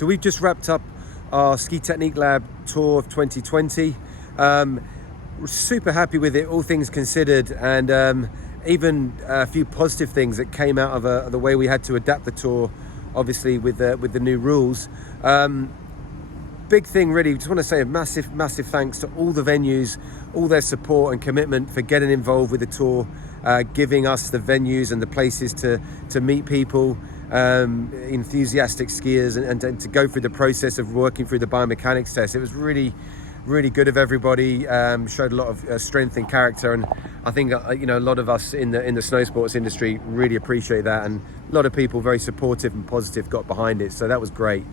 So we've just wrapped up our Ski Technique Lab tour of 2020. We're super happy with it, all things considered, and even a few positive things that came out of the way we had to adapt the tour, obviously with the new rules. Big thing really, just want to say a massive thanks to all the venues, all their support and commitment for getting involved with the tour, giving us the venues and the places to meet people, enthusiastic skiers, and to go through the process of working through the biomechanics test. It was really good of everybody. Showed a lot of strength and character, and I think a lot of us in the snow sports industry really appreciate that, and a lot of people very supportive and positive got behind it, so that was great.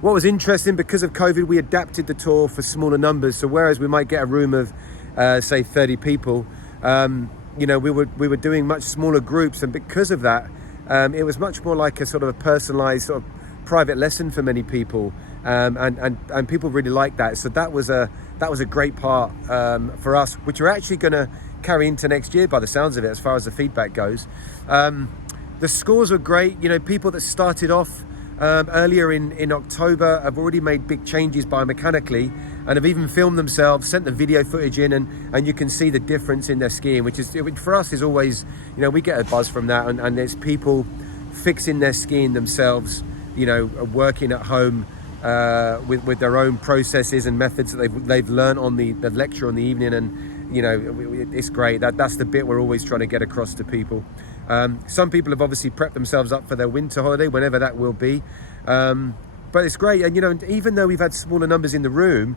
What was interesting, because of COVID, we adapted the tour for smaller numbers. So whereas we might get a room of say 30 people, we were doing much smaller groups, and because of that, it was much more like a sort of a personalized sort of private lesson for many people, and people really liked that. So that was a great part for us, which we're actually going to carry into next year by the sounds of it, as far as the feedback goes. The scores were great. People that started off earlier in October have already made big changes biomechanically, and have even filmed themselves, sent the video footage in, and you can see the difference in their skiing, which is, for us, is always, we get a buzz from that, and it's people fixing their skiing themselves, working at home with their own processes and methods that they've learned on the lecture on the evening, and it's great. That's the bit we're always trying to get across to people. Some people have obviously prepped themselves up for their winter holiday, whenever that will be, but it's great. And even though we've had smaller numbers in the room,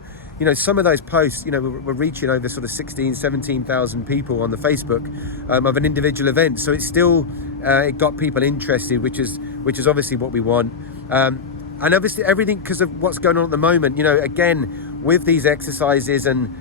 some of those posts, we're reaching over sort of 17,000 people on the Facebook of an individual event, so it's still it got people interested, which is obviously what we want. And obviously everything, because of what's going on at the moment, again, with these exercises and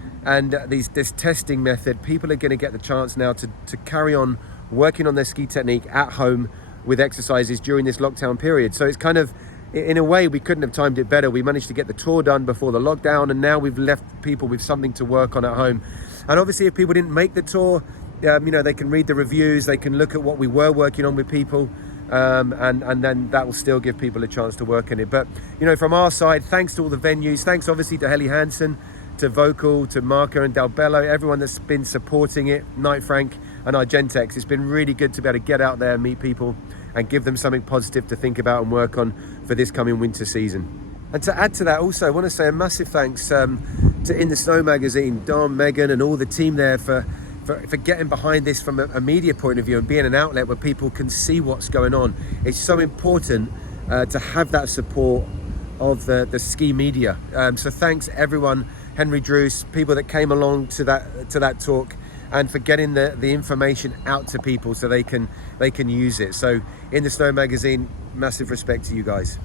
this testing method, people are going to get the chance now to carry on working on their ski technique at home with exercises during this lockdown period. So it's kind of, in a way, we couldn't have timed it better. We managed to get the tour done before the lockdown, and now we've left people with something to work on at home. And obviously, if people didn't make the tour, they can read the reviews, they can look at what we were working on with people, and then that will still give people a chance to work on it. But from our side, thanks to all the venues, thanks obviously to Helly Hansen, to Voelkl, to Marco and Dalbelllo, everyone that's been supporting it, Knight Frank and Argentex. It's been really good to be able to get out there and meet people and give them something positive to think about and work on for this coming winter season. And to add to that, also, I want to say a massive thanks to In the Snow magazine, Don, Megan, and all the team there for getting behind this from a media point of view, and being an outlet where people can see what's going on. It's so important to have that support of the ski media. So thanks everyone, Henry Druce, people that came along to that talk, and for getting the information out to people so they can use it. So In the Snow magazine, massive respect to you guys.